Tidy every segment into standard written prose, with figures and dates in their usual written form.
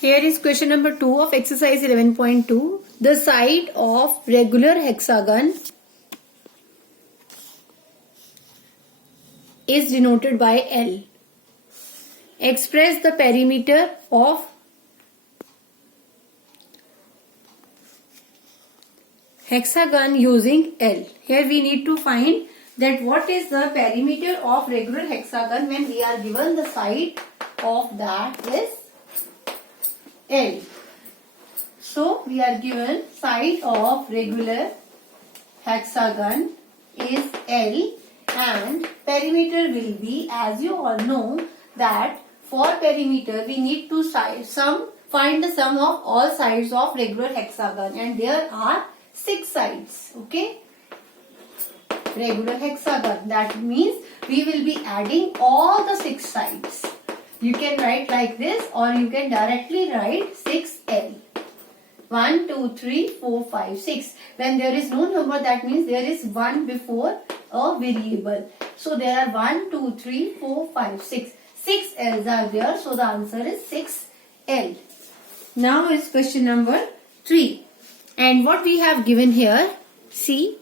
Here is question number 2 of exercise 11.2. The side of regular hexagon is denoted by L. Express the perimeter of hexagon using L. Here we need to find that what is the perimeter of regular hexagon when we are given the side of that is L. So we are given side of regular hexagon is L and perimeter will be, as you all know, that for perimeter we need to find the sum of all sides of regular hexagon, and there are 6 sides. Okay, regular hexagon, that means we will be adding all the 6 sides. You can write like this or you can directly write 6L. 1, 2, 3, 4, 5, 6. When there is no number, that means there is 1 before a variable. So there are 1, 2, 3, 4, 5, 6. 6 L's are there. So the answer is 6L. Now is question number 3. And what we have given here, see,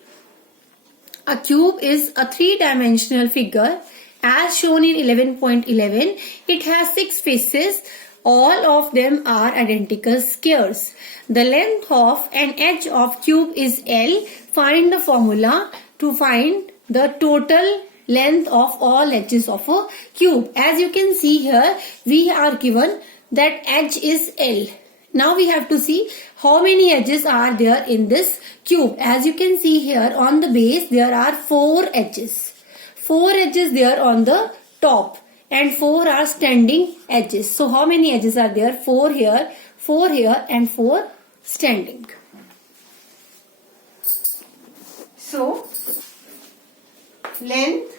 a cube is a 3-dimensional figure. As shown in 11.11, it has 6 faces. All of them are identical squares. The length of an edge of cube is L. Find the formula to find the total length of all edges of a cube. As you can see here, we are given that edge is L. Now we have to see how many edges are there in this cube. As you can see here on the base, there are 4 edges. 4 edges there on the top and 4 are standing edges. So how many edges are there? 4 here and 4 standing. So length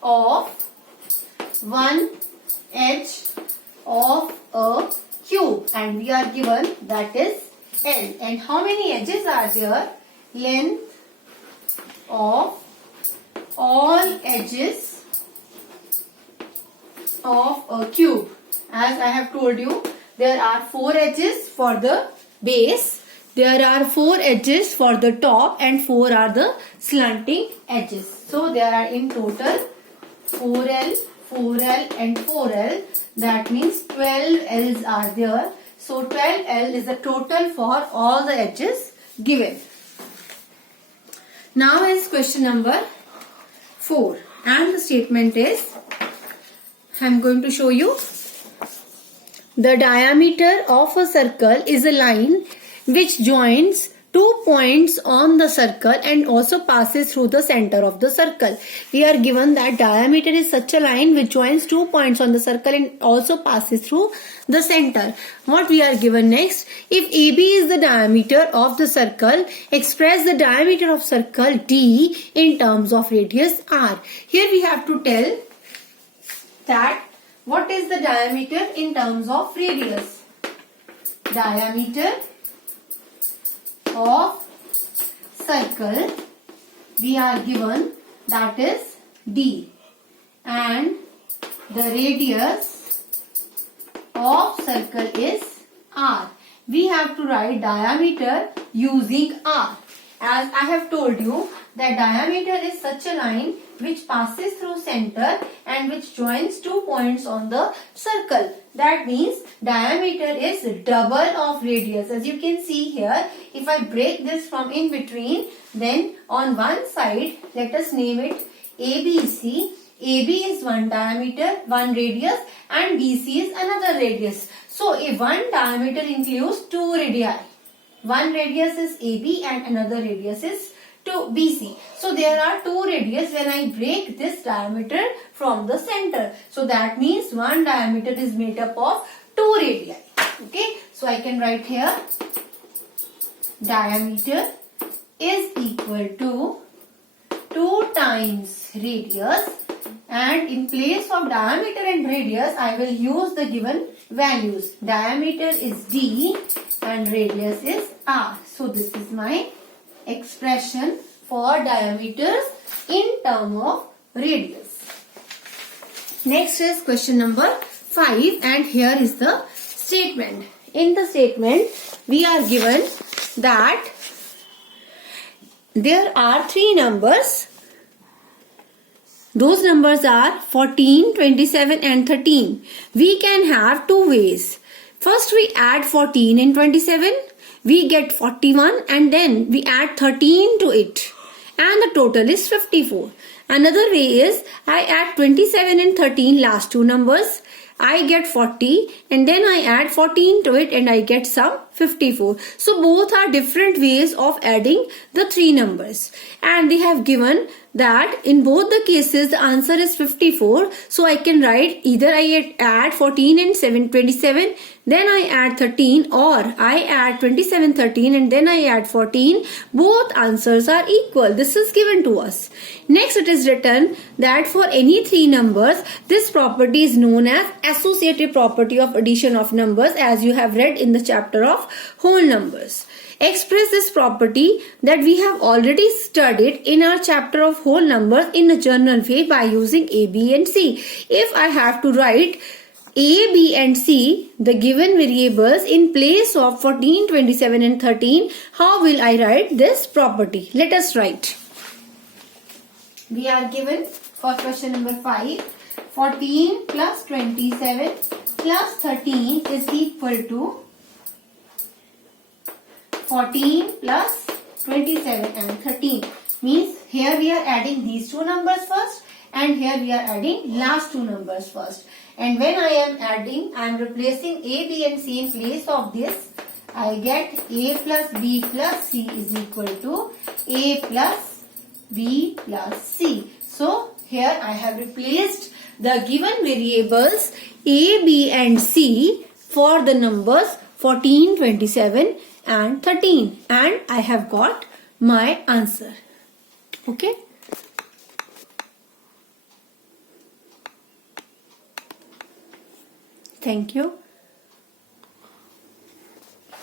of one edge of a cube, and we are given that is L. And how many edges are there? Length of all edges of a cube. As I have told you, there are 4 edges for the base, there are 4 edges for the top, and 4 are the slanting edges. So there are in total 4L, 4L and 4L. That means 12 L's are there. So 12L is the total for all the edges given. Now is question number 4, and the statement is, I am going to show you, the diameter of a circle is a line which joins 2 points on the circle and also passes through the center of the circle. We are given that diameter is such a line which joins 2 points on the circle and also passes through the center. What we are given next? If AB is the diameter of the circle, express the diameter of circle D in terms of radius R. Here we have to tell that what is the diameter in terms of radius. Diameter of circle we are given that is D, and the radius of circle is R. We have to write diameter using R. As I have told you that diameter is such a line which passes through center and which joins 2 points on the circle. That means diameter is double of radius. As you can see here, if I break this from in between, then on one side, let us name it ABC. AB is one diameter, one radius, and BC is another radius. So if one diameter includes 2 radii. One radius is AB and another radius is BC. So there are 2 radius when I break this diameter from the center. So that means one diameter is made up of 2 radii. Okay. So I can write here diameter is equal to 2 times radius, and in place of diameter and radius I will use the given values. Diameter is D and radius is R. So this is my expression for diameters in term of radius. Next is question number 5, and here is the statement. In the statement, we are given that there are three numbers. Those numbers are 14, 27 and 13. We can have two ways. First we add 14 and 27. We get 41 and then we add 13 to it. And the total is 54. Another way is I add 27 and 13 last two numbers. I get 40 and then I add 14 to it and I get some 54. So both are different ways of adding the three numbers. And they have given that in both the cases the answer is 54. So I can write either I add 14 and 27, then I add 13, or I add 27, 13 and then I add 14. Both answers are equal. This is given to us. Next it is written that for any three numbers, this property is known as associative property of addition of numbers, as you have read in the chapter of whole numbers. Express this property that we have already studied in our chapter of whole numbers in a general way by using A, B and C. If I have to write A, B and C, the given variables, in place of 14, 27 and 13, how will I write this property? Let us write. We are given for question number 5, 14 plus 27 plus 13 is equal to 14 plus 27 and 13. Means here we are adding these two numbers first and here we are adding last two numbers first. And when I am adding, I am replacing A, B and C in place of this. I get A plus B plus C is equal to A plus B plus C. So here I have replaced the given variables A, B and C for the numbers 14, 27 and 13, and I have got my answer. Okay. Thank you.